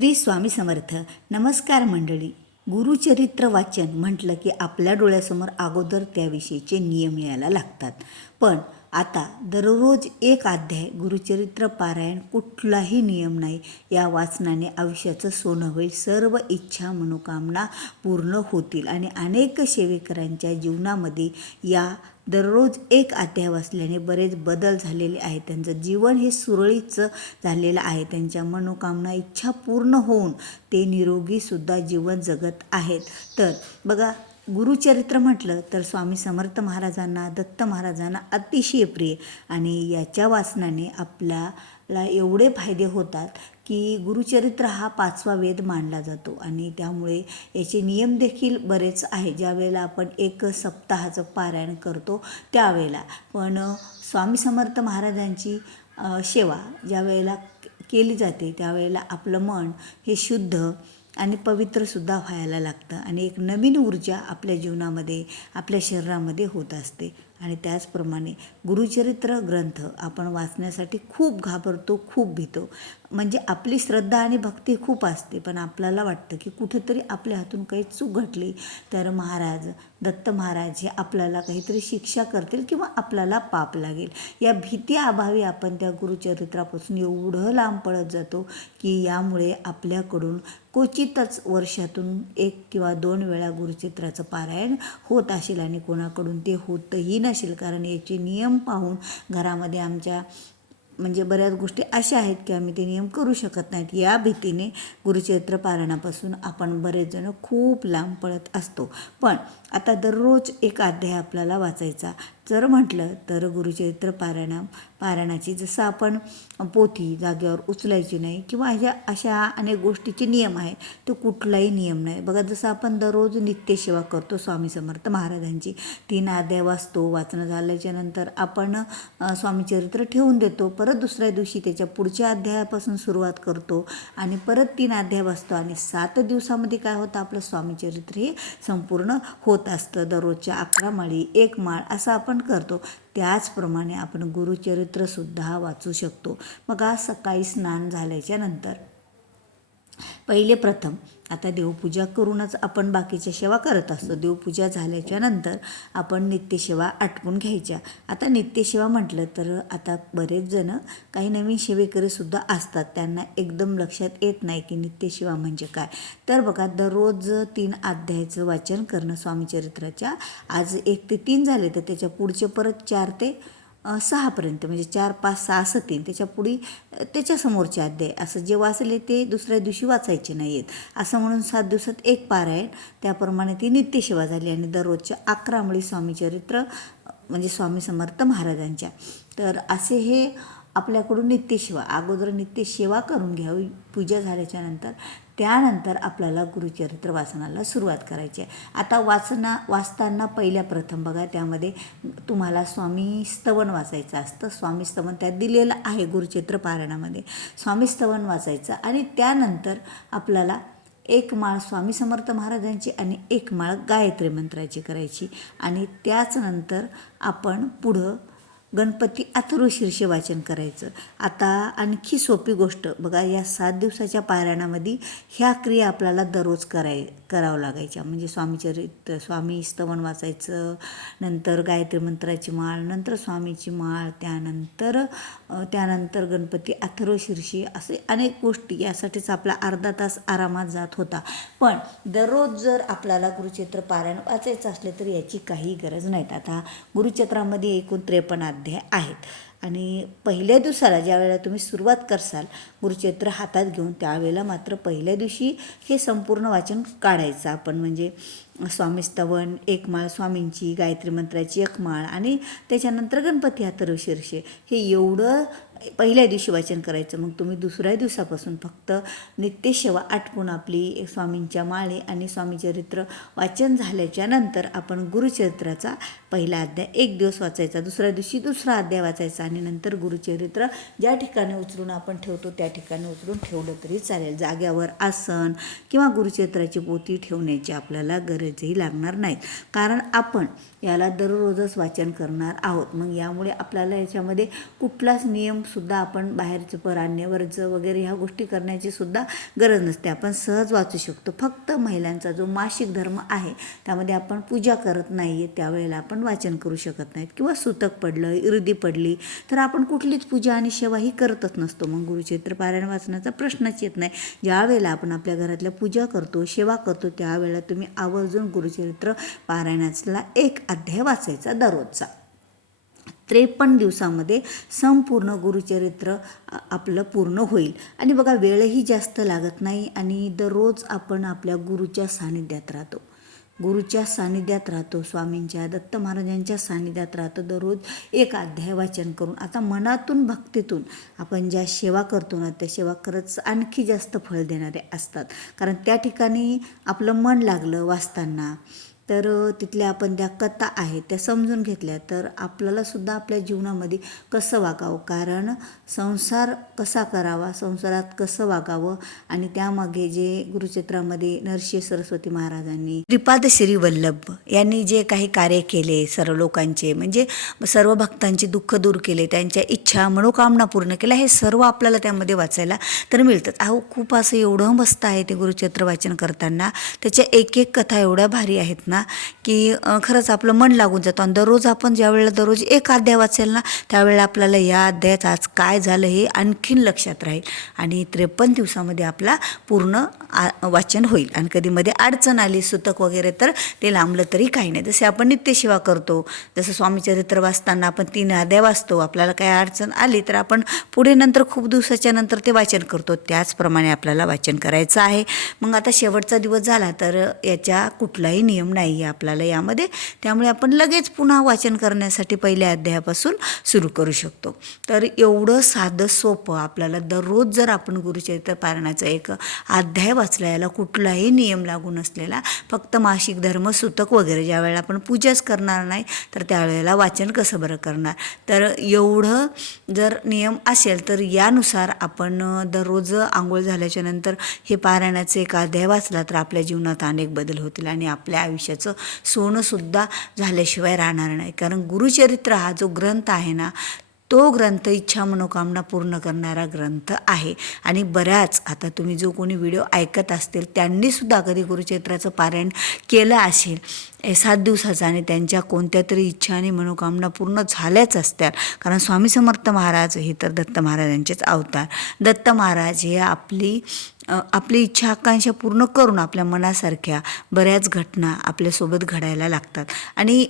श्री स्वामी समर्थ. नमस्कार मंडळी. गुरुचरित्र वाचन म्हटलं की आपल्या डोळ्यासमोर अगोदर त्याविषयीचे नियम यायला लागतात. पण आता दररोज एक अध्याय गुरुचरित्र पारायण, कुठलाही नियम नाही. या वाचनाने आयुष्याचं सोनं होईल, सर्व इच्छा मनोकामना पूर्ण होतील आणि अनेक सेवेकरांच्या जीवनामध्ये या दररोज एक अध्याय वाचल्याने बरेच बदल झालेले आहेत. त्यांचं जीवन हे सुरळीत झालेलं आहे. त्यांच्या मनोकामना इच्छा पूर्ण होऊन ते निरोगीसुद्धा जीवन जगत आहेत. तर बघा, गुरुचरित्र म्हटलं तर स्वामी समर्थ महाराजांना, दत्त महाराजांना अतिशय प्रिय आणि याच्या वाचनाने आपल्याला एवढे फायदे होतात की गुरुचरित्र हा 5वा वेद मानला जातो आणि त्यामुळे याचे नियम देखील बरेच आहे. ज्यावेळेला आपण एक सप्ताहाचं पारायण करतो त्यावेळेला पण स्वामी समर्थ महाराजांची सेवा ज्यावेळेला केली जाते त्यावेळेला आपलं मन हे शुद्ध आणि पवित्रसुद्धा व्हायला लागतं आणि एक नवीन ऊर्जा आपल्या जीवनामध्ये, आपल्या शरीरामध्ये होत असते. आणि त्याचप्रमाणे गुरुचरित्र ग्रंथ आपण वाचण्यासाठी खूप घाबरतो, खूप भीतो. म्हणजे आपली श्रद्धा आणि भक्ती खूप असते, पण आपल्याला वाटतं की कुठेतरी आपल्या हातून काही चूक घडली तर महाराज, दत्त महाराज हे आपल्याला काहीतरी शिक्षा करतील किंवा आपल्याला पाप लागेल. या भीती अभावी आपण त्या गुरुचरित्रापासून एवढं लांब पळत जातो की यामुळे आपल्याकडून क्वचितच वर्षातून 1 किंवा 2 वेळा गुरुचरित्राचं पारायण होत असेल आणि कोणाकडून ते होतही नसेल. कारण याचे नियम पाहून घरामध्ये आमच्या म्हणजे बऱ्याच गोष्टी अशा आहेत की आम्ही ते नियम करू शकत नाहीत. या भीतीने गुरुचरित्र पारायणापासून आपण बरेच जण खूप लांब पळत असतो. पण आता दररोज एक अध्याय आपल्याला वाचायचा जर म्हटलं तर गुरुचरित्र पारायणाची जसं आपण पोथी जागेवर उचलायची नाही किंवा अशा अनेक गोष्टीचे नियम आहेत, तो कुठलाही नियम नाही. बघा, जसं आपण दररोज नित्यसेवा करतो स्वामी समर्थ महाराजांची, 3 अध्याय वाचतो. वाचणं झाल्याच्या नंतर आपण स्वामीचरित्र ठेवून देतो. परत दुसऱ्या दिवशी त्याच्या पुढच्या अध्यायापासून सुरुवात करतो आणि परत 3 अध्याय वाचतो आणि 7 दिवसामध्ये काय होतं, आपलं स्वामीचरित्र हे संपूर्ण होत असतं. दररोजच्या 11 माळी, 1 माळ असं आपण करतो. त्याचप्रमाणे आपण गुरुचरित्रसुद्धा वाचू शकतो. मग आज सकाळी स्नान झाल्याच्या नंतर पहिले प्रथम आता देवपूजा करूनच आपण बाकीच्या सेवा करत असतो. देवपूजा झाल्याच्या नंतर आपण नित्यसेवा आटपून घ्यायच्या. आता नित्यसेवा म्हटलं तर आता बरेच जण काही नवीन सेवेकरीसुद्धा असतात, त्यांना एकदम लक्षात येत नाही की नित्यसेवा म्हणजे काय. तर बघा, दररोज 3 अध्यायाचं वाचन करणं स्वामीचरित्राच्या. आज 1 ते 3 झाले तर त्याच्या पुढचे परत 4 ते 6पर्यंत, म्हणजे 4, 5, 6 असं 3. त्याच्या पुढे त्याच्यासमोरचे अध्याय असं जे वाचले ते दुसऱ्या दिवशी वाचायचे नाही आहेत. असं म्हणून 7 दिवसात 1 पारायण. त्याप्रमाणे ती नित्यसेवा झाली आणि दररोजच्या 11 माळी स्वामीचरित्र म्हणजे स्वामी समर्थ महाराजांच्या. तर असे हे आपल्याकडून नित्यसेवा, अगोदर नित्यसेवा करून घ्यावी पूजा झाल्याच्या नंतर. त्यानंतर आपल्याला गुरुचरित्र वाचनाला सुरुवात करायची आहे. आता वाचताना पहिल्या प्रथम बघा, त्यामध्ये तुम्हाला स्वामी स्तवन वाचायचं असतं. स्वामी स्तवन त्यात दिलेलं आहे गुरुचरित्र पारायणामध्ये. स्वामी स्तवन वाचायचं आणि त्यानंतर आपल्याला 1 माळ स्वामी समर्थ महाराजांची आणि 1 माळ गायत्री मंत्राची करायची आणि त्याच नंतर आपण पुढं गणपती अथर्वशीर्ष वाचन करायचं. आता आणखी सोपी गोष्ट बघा, या 7 दिवसाच्या पारायणामध्ये ह्या क्रिया आपल्याला दररोज करावं लागायच्या. म्हणजे स्वामी स्तवन वाचायचं, नंतर गायत्री मंत्राची माळ, नंतर स्वामीची माळ, त्यानंतर गणपती अथर्वशीर्षी, असे अनेक गोष्टी. यासाठीच आपला अर्धा तास आरामात जात होता. पण दररोज जर आपल्याला गुरुचरित्र पारायण वाचायचं असले तर याची काही गरज नाही. आता गुरुचरित्रामध्ये एकूण 53 अध्याय आहेत आणि पहिल्या दिवसाला ज्यावेळेला तुम्ही सुरुवात करसाल गुरुचरित्र हातात घेऊन, त्यावेळेला मात्र पहिल्या दिवशी हे संपूर्ण वाचन काढायचं आपण. म्हणजे स्वामी स्तवन, 1 माळ स्वामींची, गायत्री मंत्राची 1 माळ आणि त्याच्यानंतर गणपती अथर्वशीर्ष, हे एवढं पहिल्या दिवशी वाचन करायचं. मग तुम्ही दुसऱ्या दिवसापासून फक्त नित्यसेवा आटपून आपली स्वामींच्या माळे आणि स्वामीचरित्र वाचन झाल्याच्या नंतर आपण गुरुचरित्राचा पहिला अध्याय 1 दिवस वाचायचा, दुसऱ्या दिवशी दुसरा अध्याय वाचायचा आणि नंतर गुरुचरित्र ज्या ठिकाणी उचलून आपण ठेवतो त्या ठिकाणी उचलून ठेवलं तरी चालेल. जाग्यावर आसन किंवा गुरुचरित्राची पोथी ठेवण्याची आपल्याला गरजही लागणार नाही, कारण आपण याला दररोजच वाचन करणार आहोत. मग यामुळे आपल्याला याच्यामध्ये कुठलाच नियम सुद्धा आपण बाहेरचं परान्यावरचं वगैरे ह्या गोष्टी करण्याची सुद्धा गरज नसते. आपण सहज वाचू शकतो. फक्त महिलांचा जो मासिक धर्म आहे त्यामध्ये आपण पूजा करत नाही आहे त्यावेळेला आपण वाचन करू शकत नाहीत, किंवा सुतक पडलं, इरदी पडली तर आपण कुठलीच पूजा आणि सेवा ही करतच नसतो. मग गुरुचरित्र पारायण वाचण्याचा प्रश्नच येत नाही. ज्या वेळेला आपण आपल्या घरातल्या पूजा करतो, सेवा करतो त्यावेळेला तुम्ही आवर्जून गुरुचरित्र पारायणातला एक अध्याय वाचायचा दररोजचा. 53 दिवसामध्ये संपूर्ण गुरुचरित्र आपलं पूर्ण होईल. आणि बघा, वेळही जास्त लागत नाही आणि दररोज आपण आपल्या गुरुच्या सानिध्यात राहतो. गुरुच्या सानिध्यात राहतो, स्वामींच्या, दत्त महाराजांच्या सानिध्यात राहतो. दररोज एक अध्याय वाचन करून आता मनातून भक्तीतून आपण ज्या सेवा करतो ना त्या सेवा खरंच आणखी जास्त फळ देणारे असतात. कारण त्या ठिकाणी आपलं मन लागलं वाचताना तर तिथल्या आपण त्या कथा आहेत त्या समजून घेतल्या तर आपल्याला सुद्धा आपल्या जीवनामध्ये कसं वागावं, कारण संसार कसा करावा, संसारात कसं वागावं आणि त्यामागे जे गुरुचरित्रामध्ये नरसिंह सरस्वती महाराजांनी, श्रीपाद श्री वल्लभ यांनी जे काही कार्य केले सर्व लोकांचे, म्हणजे सर्व भक्तांची दुःख दूर केले, त्यांच्या इच्छा मनोकामना पूर्ण केल्या, हे सर्व आपल्याला त्यामध्ये वाचायला तर मिळतात. खूप असं एवढं मस्त आहे ते गुरुचरित्र वाचन करताना. त्याच्या एक एक कथा एवढ्या भारी आहेत ना की खरंच आपलं मन लागून जातं. आणि दररोज आपण ज्यावेळेला दररोज एक अध्याय वाचेल ना त्यावेळेला आपल्याला या अध्यायात आज काय झालं हे आणखीन लक्षात राहील आणि 53 दिवसामध्ये आपला पूर्ण वाचन होईल. आणि कधी मध्ये अडचण आली सुतक वगैरे तर ते लांबलं तरी काही नाही. जसे आपण नित्यसेवा करतो, जसं स्वामीचरित्र वाचताना आपण 3 अध्याय वाचतो, आपल्याला काही अडचण आली तर आपण पुढे नंतर खूप दिवसाच्या नंतर ते वाचन करतो, त्याचप्रमाणे आपल्याला वाचन करायचं आहे. मग आता शेवटचा दिवस झाला तर याच्या कुठलाही नियम नाही आहे आपल्याला यामध्ये, त्यामुळे आपण लगेच पुन्हा वाचन करण्यासाठी पहिल्या अध्यायापासून सुरू करू शकतो. तर एवढं साधं सोपं आपल्याला दररोज जर आपण गुरुचरित्र पारायणाचा एक अध्याय वाचला, याला कुठलाही नियम लागू नसलेला, फक्त मासिक धर्म सुतक वगैरे ज्या वेळेला आपण पूजाच करणार नाही तर त्यावेळेला वाचन कसं बरं करणार. तर एवढं जर नियम असेल तर यानुसार आपण दररोज आंघोळ झाल्याच्या नंतर हे पारायणाचे एक अध्याय वाचला तर आपल्या जीवनात अनेक बदल होतील आणि आपल्या आयुष्याचं सोनंसुद्धा झाल्याशिवाय राहणार नाही. कारण गुरुचरित्र हा जो ग्रंथ आहे ना तो ग्रंथ इच्छा मनोकामना पूर्ण करणारा ग्रंथ आहे. आणि बऱ्याच आता तुम्ही जो कोणी व्हिडिओ ऐकत असतील त्यांनीसुद्धा कधी गुरुचरित्राचं पारायण केलं असेल 7 दिवसाचं आणि त्यांच्या कोणत्या तरी इच्छा आणि मनोकामना पूर्ण झाल्याच असतात. कारण स्वामी समर्थ महाराज हे तर दत्त महाराजांचेच अवतार. दत्त महाराज हे आपली इच्छा आकांक्षा पूर्ण करून आपल्या मनासारख्या बऱ्याच घटना आपल्यासोबत घडायला लागतात आणि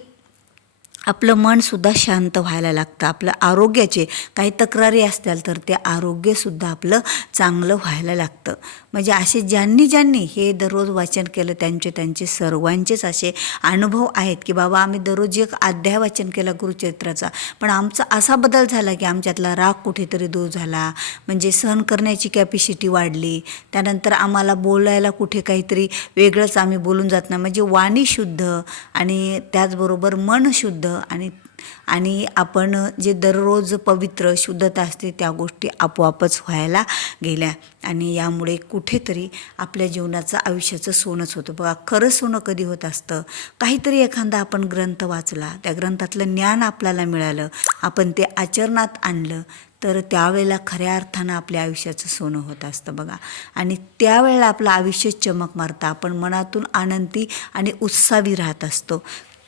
आपलं मनसुद्धा शांत व्हायला लागतं. आपलं आरोग्याचे काही तक्रारी असतील तर ते आरोग्यसुद्धा आपलं चांगलं व्हायला लागतं. म्हणजे असे ज्यांनी हे दररोज वाचन केलं त्यांचे सर्वांचेच असे अनुभव आहेत की बाबा आम्ही दररोज एक अध्याय वाचन केला गुरुचरित्राचा, पण आमचा असा बदल झाला की आमच्यातला राग कुठेतरी दूर झाला, म्हणजे सहन करण्याची कॅपॅसिटी वाढली, त्यानंतर आम्हाला बोलायला कुठे काहीतरी वेगळंच आम्ही बोलून जात नाही, म्हणजे वाणी शुद्ध आणि त्याचबरोबर मन शुद्ध आणि आपण जे दररोज पवित्र शुद्धता असते त्या गोष्टी आपोआपच व्हायला गेल्या आणि यामुळे कुठेतरी आपल्या जीवनाचं आयुष्याचं सोनंच होतं. बघा, खरं सोनं कधी होत असतं, काहीतरी एखादा आपण ग्रंथ वाचला, त्या ग्रंथातलं ज्ञान आपल्याला मिळालं, आपण ते आचरणात आणलं तर त्यावेळेला खऱ्या अर्थानं आपल्या आयुष्याचं सोनं होत असतं बघा. आणि त्यावेळेला आपलं आयुष्य चमक मारतं, आपण मनातून आनंदी आणि उत्साही राहत असतो.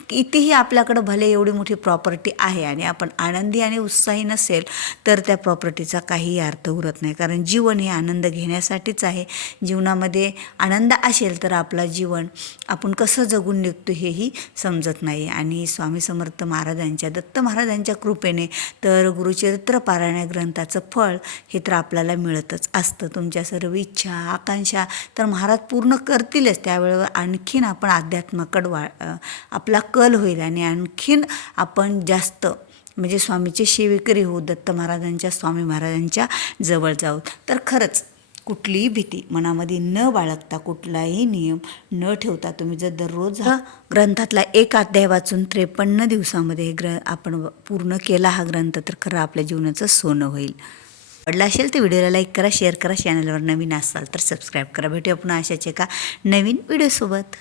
कितीही आपल्याकडं भले एवढी मोठी प्रॉपर्टी आहे आणि आपण आनंदी आणि उत्साही नसेल तर त्या प्रॉपर्टीचा काहीही अर्थ उरत नाही. कारण जीवन हे आनंद घेण्यासाठीच आहे. जीवनामध्ये आनंद असेल तर आपला जीवन आपण कसं जगून निघतो हेही समजत नाही. आणि स्वामी समर्थ महाराजांच्या, दत्त महाराजांच्या कृपेने तर गुरुचरित्र पारायण ग्रंथाचं फळ हे तर आपल्याला मिळतच असतं. तुमच्या सर्व इच्छा आकांक्षा तर महाराज पूर्ण करतीलच. त्यावेळेवर आणखीन आपण अध्यात्माकडे आपला कल होईल आणि आणखीन आपण जास्त म्हणजे स्वामीचे सेवेकरी होऊ, दत्त महाराजांच्या, स्वामी महाराजांच्या जवळ जाऊ. तर खरंच कुठलीही भीती मनामध्ये न बाळगता, कुठलाही नियम न ठेवता तुम्ही जर दररोज हा ग्रंथातला एक अध्याय वाचून 53 दिवसामध्ये आपण पूर्ण केला हा ग्रंथ तर खरं आपल्या जीवनाचं सोनं होईल. आवडला असेल तर व्हिडिओला लाईक करा, शेअर करा, चॅनलवर नवीन असाल तर सबस्क्राईब करा. भेटूया पुन्हा अशाच एका नवीन व्हिडिओसोबत.